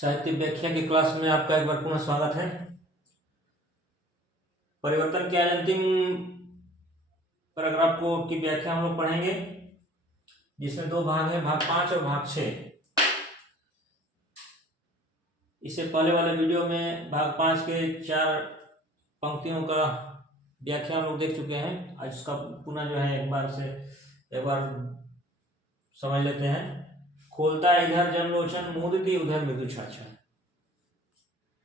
साहित्य व्याख्या की क्लास में आपका एक बार पुनः स्वागत है। परिवर्तन के आज अंतिम पैराग्राफ को की व्याख्या हम लोग पढ़ेंगे, जिसमें दो भाग है, भाग 5 और भाग 6। इससे पहले वाले वीडियो में भाग 5 के 4 पंक्तियों का व्याख्या हम लोग देख चुके हैं। आज उसका पुनः जो है एक बार समझ लेते हैं। खोलता इधर जन्मलोचन, मुदिति उधर मृदु छाछा।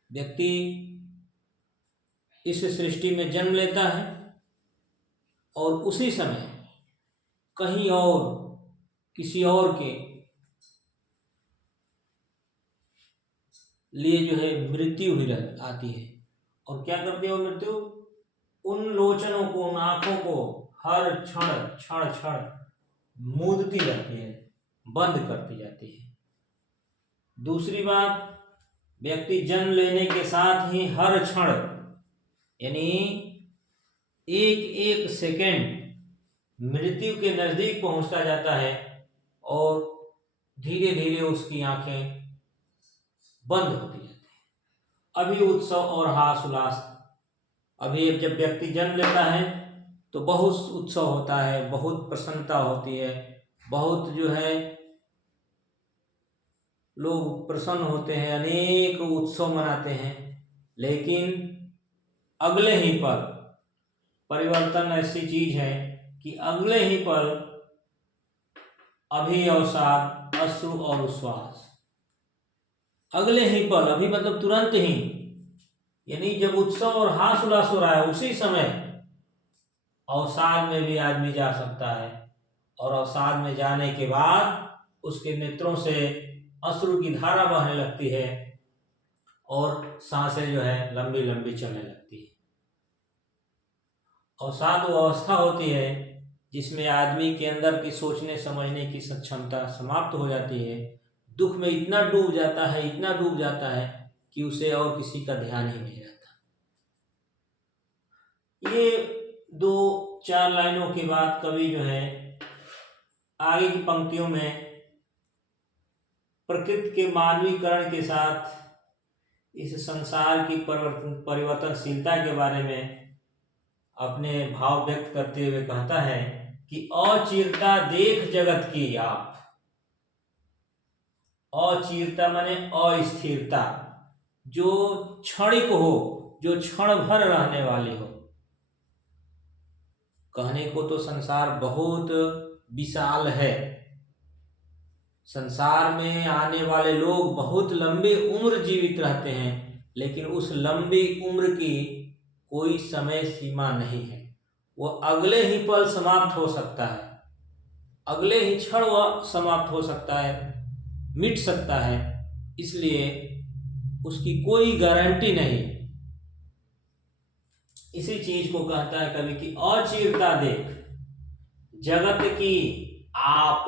व्यक्ति इस सृष्टि में जन्म लेता है और उसी समय कहीं और किसी और के लिए जो है मृत्यु भी आती है। और क्या करती है वो मृत्यु? उन लोचनों को, उन आंखों को हर क्षण क्षण क्षण मूदती रहती है, बंद करती जाती है। दूसरी बात, व्यक्ति जन्म लेने के साथ ही हर क्षण यानी एक एक सेकेंड मृत्यु के नजदीक पहुंचता जाता है और धीरे धीरे उसकी आंखें बंद होती जाती है। अभी उत्सव और हास उल्लास, अभी जब व्यक्ति जन्म लेता है तो बहुत उत्सव होता है, बहुत प्रसन्नता होती है, बहुत जो है लोग प्रसन्न होते हैं, अनेक उत्सव मनाते हैं। लेकिन अगले ही पल परिवर्तन ऐसी चीज है कि अगले ही पल अभी अवसाद, अश्रु और उच्छ्वास। अगले ही पल, अभी मतलब तुरंत ही, यानी जब उत्सव और हास उल्लास हो रहा है उसी समय अवसाद में भी आदमी जा सकता है। और अवसाद में जाने के बाद उसके नेत्रों से अश्रु की धारा बहने लगती है और सांसें जो है लंबी लंबी चलने लगती है। अवसाद वो अवस्था होती है जिसमें आदमी के अंदर की सोचने समझने की क्षमता समाप्त हो जाती है। दुख में इतना डूब जाता है, इतना डूब जाता है कि उसे और किसी का ध्यान ही नहीं रहता। ये 2-4 लाइनों के बाद कवि जो है आगे की पंक्तियों में प्रकृति के मानवीकरण के साथ इस संसार की परिवर्तनशीलता के बारे में अपने भाव व्यक्त करते हुए कहता है कि अचिरता देख जगत की आप। अचिरता माने अस्थिरता, जो क्षणिक हो, जो क्षण भर रहने वाली हो। कहने को तो संसार बहुत विशाल है, संसार में आने वाले लोग बहुत लंबी उम्र जीवित रहते हैं, लेकिन उस लंबी उम्र की कोई समय सीमा नहीं है। वो अगले ही पल समाप्त हो सकता है, अगले ही क्षण वह समाप्त हो सकता है, मिट सकता है। इसलिए उसकी कोई गारंटी नहीं। इसी चीज को कहता है कवि की अचिरता देख जगत की आप।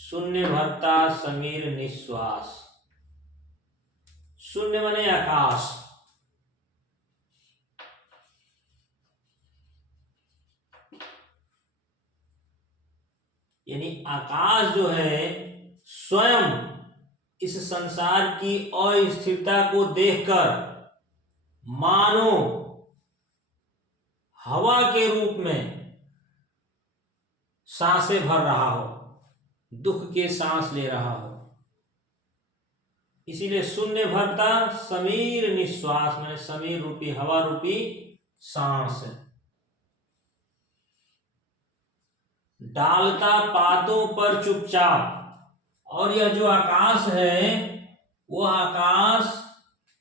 शून्य भरता समीर निश्वास। शून्य माने आकाश, यानी आकाश जो है स्वयं इस संसार की अस्थिरता को देखकर मानो हवा के रूप में सांसें भर रहा हो, दुख के सांस ले रहा हो। इसीलिए शून्य भरता समीर निश्वास, माने समीर रूपी, हवा रूपी सांस। डालता पातों पर चुपचाप। और यह जो आकाश है, वह आकाश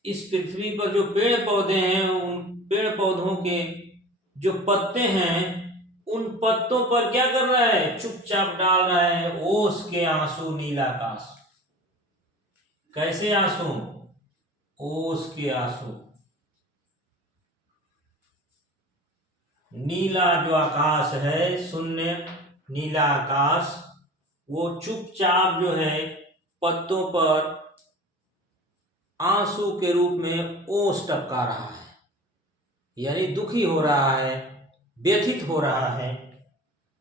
इस पृथ्वी पर जो पेड़ पौधे हैं, उन पेड़ पौधों के जो पत्ते हैं, उन पत्तों पर क्या कर रहा है? चुपचाप डाल रहा है ओस के आंसू नीला आकाश। कैसे आंसू? ओस के आंसू। नीला जो आकाश है, शून्य नीला आकाश, वो चुपचाप जो है पत्तों पर आंसू के रूप में ओस टपका रहा है, यानी दुखी हो रहा है, व्यथित हो रहा है।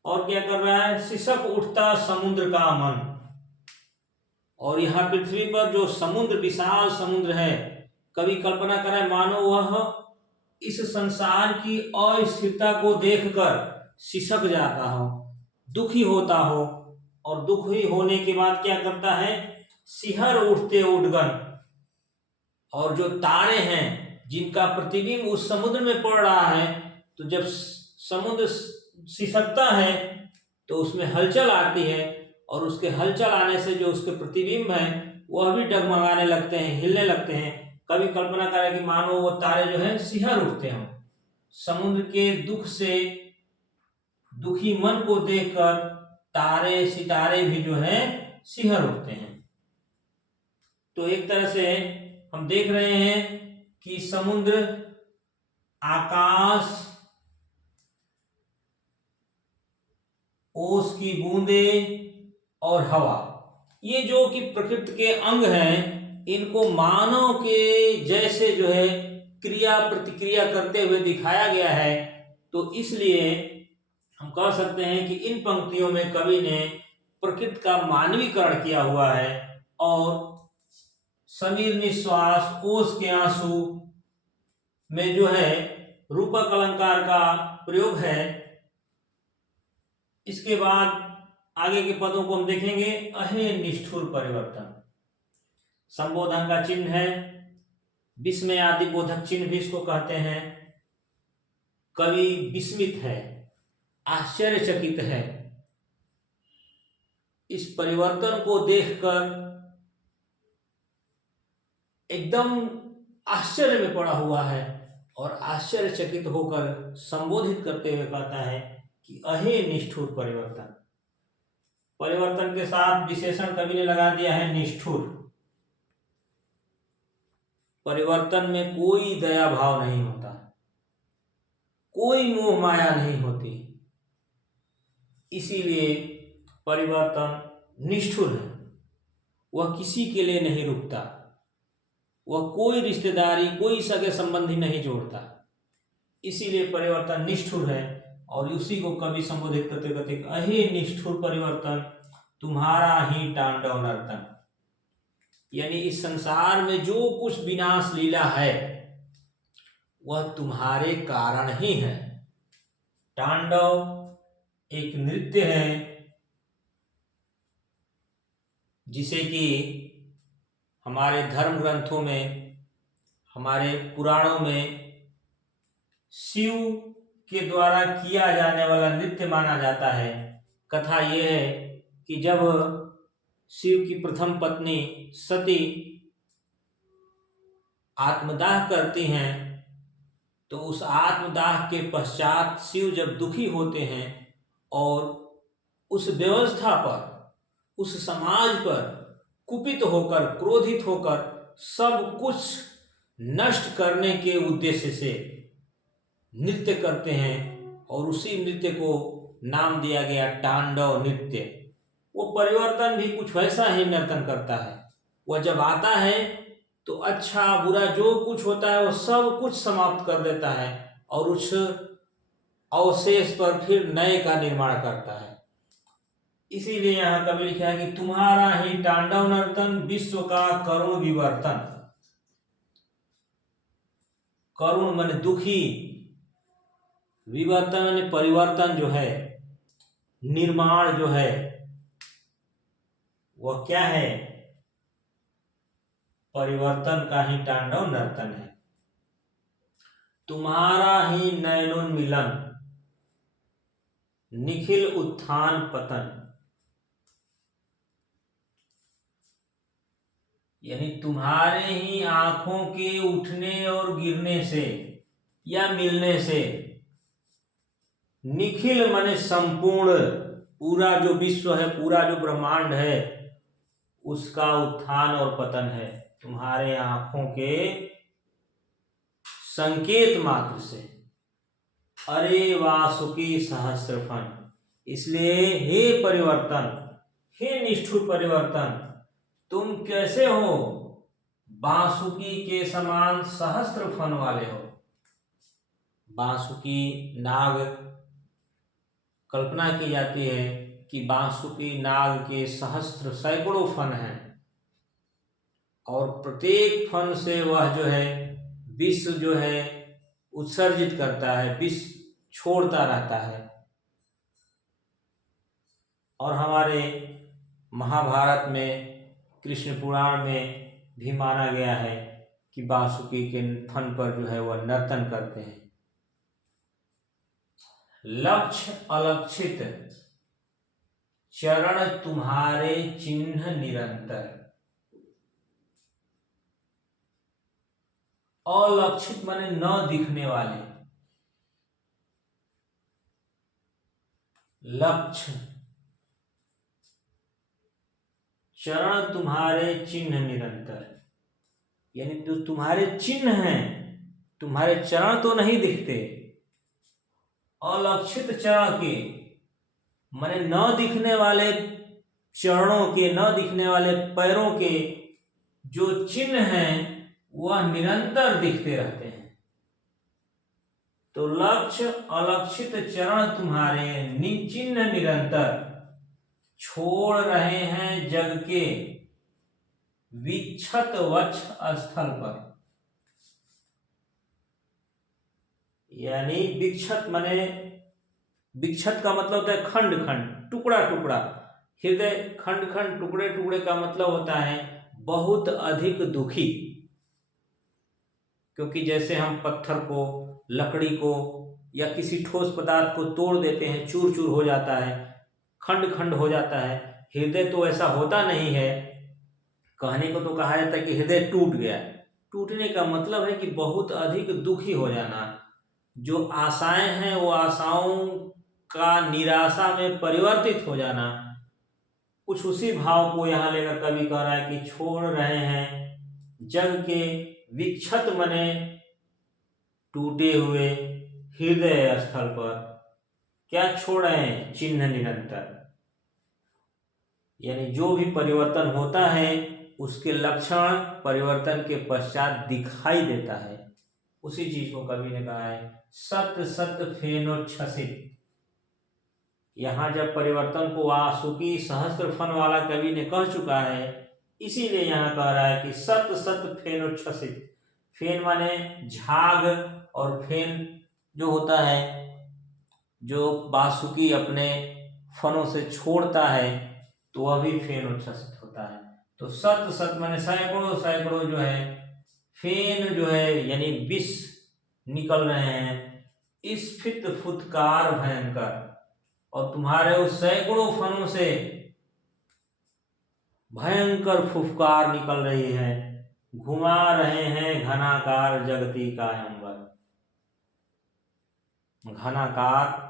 और क्या कर रहा है? सिसक उठता समुद्र का मन। और यहाँ पृथ्वी पर जो समुद्र, विशाल समुद्र है, कभी कल्पना करें मानो वह इस संसार की अस्थिरता को देखकर सिसक जाता हो, दुखी होता हो, और दुखी होने के बाद क्या करता है, सिहर उठते उठगन। और जो तारे हैं जिनका प्रतिबिंब उस समुद्र में पड़ रहा है, तो जब समुद्र सिसकता है तो उसमें हलचल आती है, और उसके हलचल आने से जो उसके प्रतिबिंब है वह भी डगमगाने लगते हैं, हिलने लगते हैं। कभी कल्पना करें कि मानो वो तारे जो हैं सिहर उठते हों। समुद्र के दुख से दुखी मन को देखकर तारे सितारे भी जो है सिहर उठते हैं। तो एक तरह से हम देख रहे हैं कि समुद्र, आकाश, ओस की बूंदें और हवा, ये जो कि प्रकृति के अंग हैं, इनको मानव के जैसे जो है क्रिया प्रतिक्रिया करते हुए दिखाया गया है। तो इसलिए हम कह सकते हैं कि इन पंक्तियों में कवि ने प्रकृति का मानवीकरण किया हुआ है, और समीर निश्वास, ओस के आंसू में जो है रूपक अलंकार का प्रयोग है। इसके बाद आगे के पदों को हम देखेंगे। अहे निष्ठुर परिवर्तन, संबोधन का चिन्ह है, विस्मय आदि बोधक चिन्ह भी इसको कहते हैं। कवि विस्मित है, आश्चर्यचकित है, इस परिवर्तन को देखकर एकदम आश्चर्य में पड़ा हुआ है, और आश्चर्यचकित होकर संबोधित करते हुए कहता है कि अहे निष्ठुर परिवर्तन। परिवर्तन के साथ विशेषण कवि ने लगा दिया है निष्ठुर। परिवर्तन में कोई दया भाव नहीं होता, कोई मोह माया नहीं होती, इसीलिए परिवर्तन निष्ठुर है। वह किसी के लिए नहीं रुकता, वह कोई रिश्तेदारी, कोई सगे संबंधी नहीं जोड़ता, इसीलिए परिवर्तन निष्ठुर है। और उसी को कवि संबोधित करते करते, अहे निष्ठुर परिवर्तन, तुम्हारा ही तांडव नर्तन। यानी इस संसार में जो कुछ विनाश लीला है वह तुम्हारे कारण ही है। तांडव एक नृत्य है जिसे कि हमारे धर्म ग्रंथों में, हमारे पुराणों में शिव के द्वारा किया जाने वाला नृत्य माना जाता है। कथा यह है कि जब शिव की प्रथम पत्नी सती आत्मदाह करती हैं, तो उस आत्मदाह के पश्चात शिव जब दुखी होते हैं और उस व्यवस्था पर, उस समाज पर कुपित होकर, क्रोधित होकर सब कुछ नष्ट करने के उद्देश्य से नृत्य करते हैं, और उसी नृत्य को नाम दिया गया तांडव नृत्य। वो परिवर्तन भी कुछ वैसा ही नर्तन करता है। वह जब आता है तो अच्छा बुरा जो कुछ होता है वो सब कुछ समाप्त कर देता है, और उस अवशेष पर फिर नए का निर्माण करता है। इसीलिए यहाँ कवि लिखा है कि तुम्हारा ही तांडव नर्तन, विश्व का करुण विवर्तन। करुण माने दुखी, विवर्तन माने परिवर्तन जो है, निर्माण जो है, वह क्या है, परिवर्तन का ही तांडव नर्तन है। तुम्हारा ही नयनोन्मिलन, निखिल उत्थान पतन। यानी तुम्हारे ही आंखों के उठने और गिरने से या मिलने से, निखिल माने संपूर्ण, पूरा जो विश्व है, पूरा जो ब्रह्मांड है, उसका उत्थान और पतन है तुम्हारे आंखों के संकेत मात्र से। अरे वासुकी सहस्त्रफन, इसलिए हे परिवर्तन, हे निष्ठुर परिवर्तन, तुम कैसे हो, बांसुकी के समान सहस्त्र फन वाले हो। बांसुकी नाग, कल्पना की जाती है कि बांसुकी नाग के सहस्त्र सैकड़ों फन हैं, और प्रत्येक फन से वह जो है विष जो है उत्सर्जित करता है, विष छोड़ता रहता है। और हमारे महाभारत में, कृष्ण पुराण में भी माना गया है कि वासुकी के फन पर जो है वह नर्तन करते हैं। लक्ष्य अलक्षित चरण तुम्हारे चिन्ह निरंतर। अलक्षित माने न दिखने वाले, लक्ष्य चरण तुम्हारे चिन्ह निरंतर, यानी जो तुम्हारे चिन्ह हैं, तुम्हारे चरण तो नहीं दिखते। अलक्षित चरण के माने न दिखने वाले चरणों के, न दिखने वाले पैरों के जो चिन्ह हैं वह निरंतर दिखते रहते हैं। तो लक्ष्य अलक्षित चरण तुम्हारे चिन्ह निरंतर छोड़ रहे हैं जग के विक्षत वक्ष स्थल पर। यानी विक्षत माने, विक्षत का मतलब होता है खंड खंड, टुकड़ा टुकड़ा। हृदय खंड खंड, टुकड़े टुकड़े का मतलब होता है बहुत अधिक दुखी। क्योंकि जैसे हम पत्थर को, लकड़ी को या किसी ठोस पदार्थ को तोड़ देते हैं, चूर चूर हो जाता है, खंड खंड हो जाता है। हृदय तो ऐसा होता नहीं है। कहने को तो कहा जाता है कि हृदय टूट गया। टूटने का मतलब है कि बहुत अधिक दुखी हो जाना। जो आशाएं हैं वो आशाओं का निराशा में परिवर्तित हो जाना। कुछ उसी भाव को यहाँ लेकर कवि कह रहा है कि छोड़ रहे हैं जग के विक्षत मने टूटे हुए हृदय स्थल पर। क्या छोड़ रहे हैं? चिन्ह निरंतर, यानी जो भी परिवर्तन होता है उसके लक्षण परिवर्तन के पश्चात दिखाई देता है। उसी चीज को कवि ने कहा है सत सत फेनोच्छसित। यहां जब परिवर्तन को वासुकी सहस्त्र फन वाला कवि ने कह चुका है, इसीलिए यहां कह रहा है कि सत सत फेनोच्छसित। फेन माने झाग, और फेन जो होता है जो वासुकी अपने फनों से छोड़ता है तो वह भी फेन उच्छसित होता है। तो सत सत माने सैकड़ों सैकड़ों जो है फेन जो है यानी विष निकल रहे हैं। स्फित फुत्कार भयंकर, और तुम्हारे उस सैकड़ों फनों से भयंकर फुफकार निकल रही है। घुमा रहे हैं घनाकार जगती का अंबर। घनाकार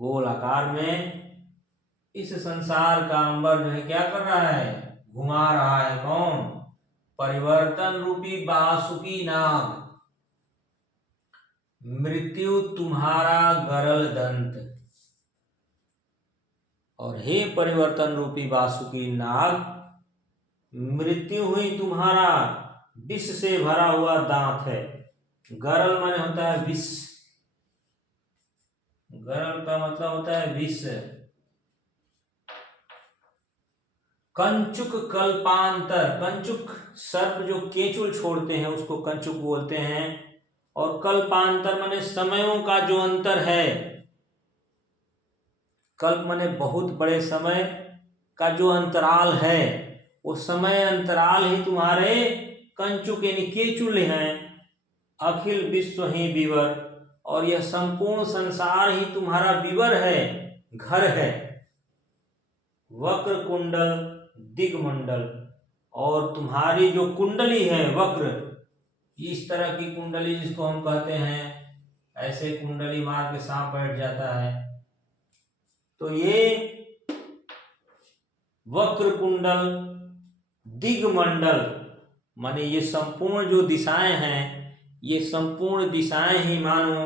गोल आकार में इस संसार का अंबर जो है क्या कर रहा है? घुमा रहा है। कौन? परिवर्तन रूपी बासुकी नाग। मृत्यु तुम्हारा गरल दंत। और हे परिवर्तन रूपी बासुकी नाग, मृत्यु हुई तुम्हारा विष से भरा हुआ दांत है। गरल माने होता है विष। गरल का मतलब होता है विष। कंचुक कल्पांतर, कंचुक सर्प जो केचुल छोड़ते हैं उसको कंचुक बोलते हैं। और कल्पांतर माने समयों का जो अंतर है। कल्प माने बहुत बड़े समय का जो अंतराल है, वो समय अंतराल ही तुम्हारे कंचुक यानी केचुल हैं। अखिल विश्व ही विवर, और यह संपूर्ण संसार ही तुम्हारा विवर है, घर है। वक्र कुंडल दिगमंडल, और तुम्हारी जो कुंडली है वक्र, इस तरह की कुंडली जिसको हम कहते हैं ऐसे कुंडली मार के सांप बैठ जाता है, तो ये वक्र कुंडल दिगमंडल माने ये संपूर्ण जो दिशाएं हैं, ये संपूर्ण दिशाएं ही मानो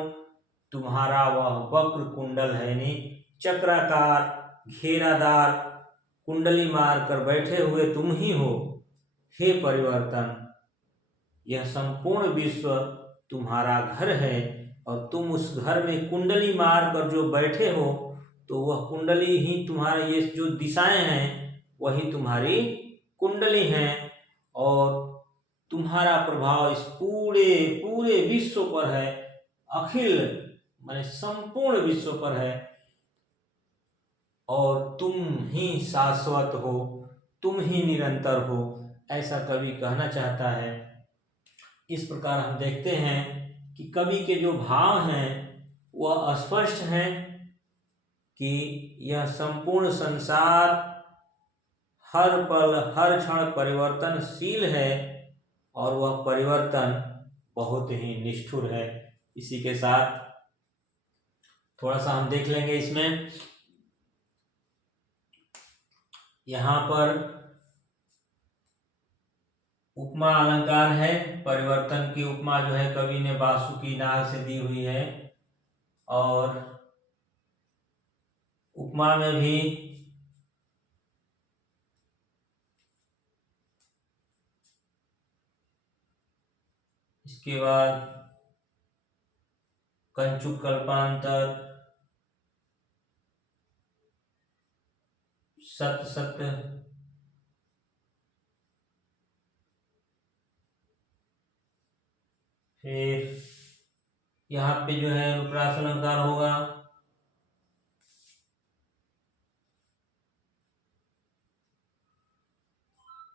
तुम्हारा वह वक्र कुंडल है। यानी चक्राकार घेरादार कुंडली मार कर बैठे हुए तुम ही हो। हे परिवर्तन, यह संपूर्ण विश्व तुम्हारा घर है, और तुम उस घर में कुंडली मार कर जो बैठे हो, तो वह कुंडली ही तुम्हारे, ये जो दिशाएं हैं वही तुम्हारी कुंडली हैं। और तुम्हारा प्रभाव इस पूरे पूरे विश्व पर है, अखिल माने संपूर्ण विश्व पर है, और तुम ही शाश्वत हो, तुम ही निरंतर हो, ऐसा कवि कहना चाहता है। इस प्रकार हम देखते हैं कि कवि के जो भाव हैं वह स्पष्ट हैं कि यह संपूर्ण संसार हर पल हर क्षण परिवर्तनशील है और वह परिवर्तन बहुत ही निष्ठुर है। इसी के साथ थोड़ा सा हम देख लेंगे इसमें, यहाँ पर उपमा अलंकार है। परिवर्तन की उपमा जो है कवि ने वासुकी नाग से दी हुई है, और उपमा में भी इसके बाद कंचुक कल्पांतर, सत्य सत्य, फिर यहाँ पे जो है अनुप्रास अलंकार होगा,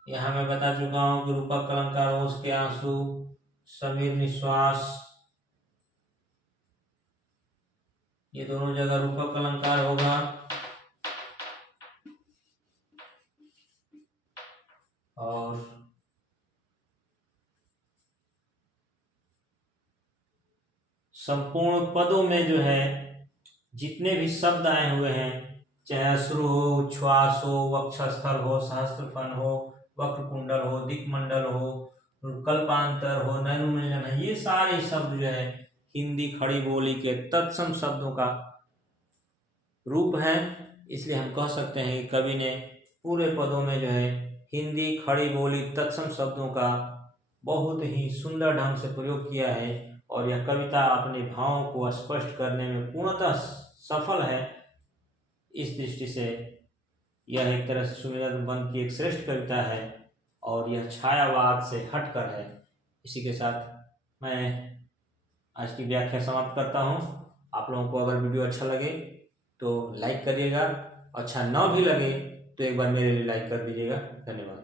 यहाँ मैं बता चुका हूँ कि रूपक अलंकार हो उसके आंसू, समीर निश्वास, ये दोनों जगह रूपक अलंकार होगा। और संपूर्ण पदों में जो है जितने भी शब्द आए हुए हैं, चाहे अश्रु हो, उच्छ्वास हो, वक्षस्थल हो, सहस्त्रफन हो, वक्रकुंडल हो, दिक्मंडल हो, कल्पांतर हो, नैनुमिलन है, ये सारे शब्द जो है हिंदी खड़ी बोली के तत्सम शब्दों का रूप है। इसलिए हम कह सकते हैं कि कवि ने पूरे पदों में जो है हिंदी खड़ी बोली तत्सम शब्दों का बहुत ही सुंदर ढंग से प्रयोग किया है, और यह कविता अपने भावों को स्पष्ट करने में पूर्णतः सफल है। इस दृष्टि से यह एक तरह से सुमिरन बंद की एक श्रेष्ठ कविता है, और यह छायावाद से हटकर है। इसी के साथ मैं आज की व्याख्या समाप्त करता हूँ। आप लोगों को अगर वीडियो अच्छा लगे तो लाइक करिएगा, अच्छा ना भी लगे तो एक बार मेरे लिए लाइक कर दीजिएगा। धन्यवाद।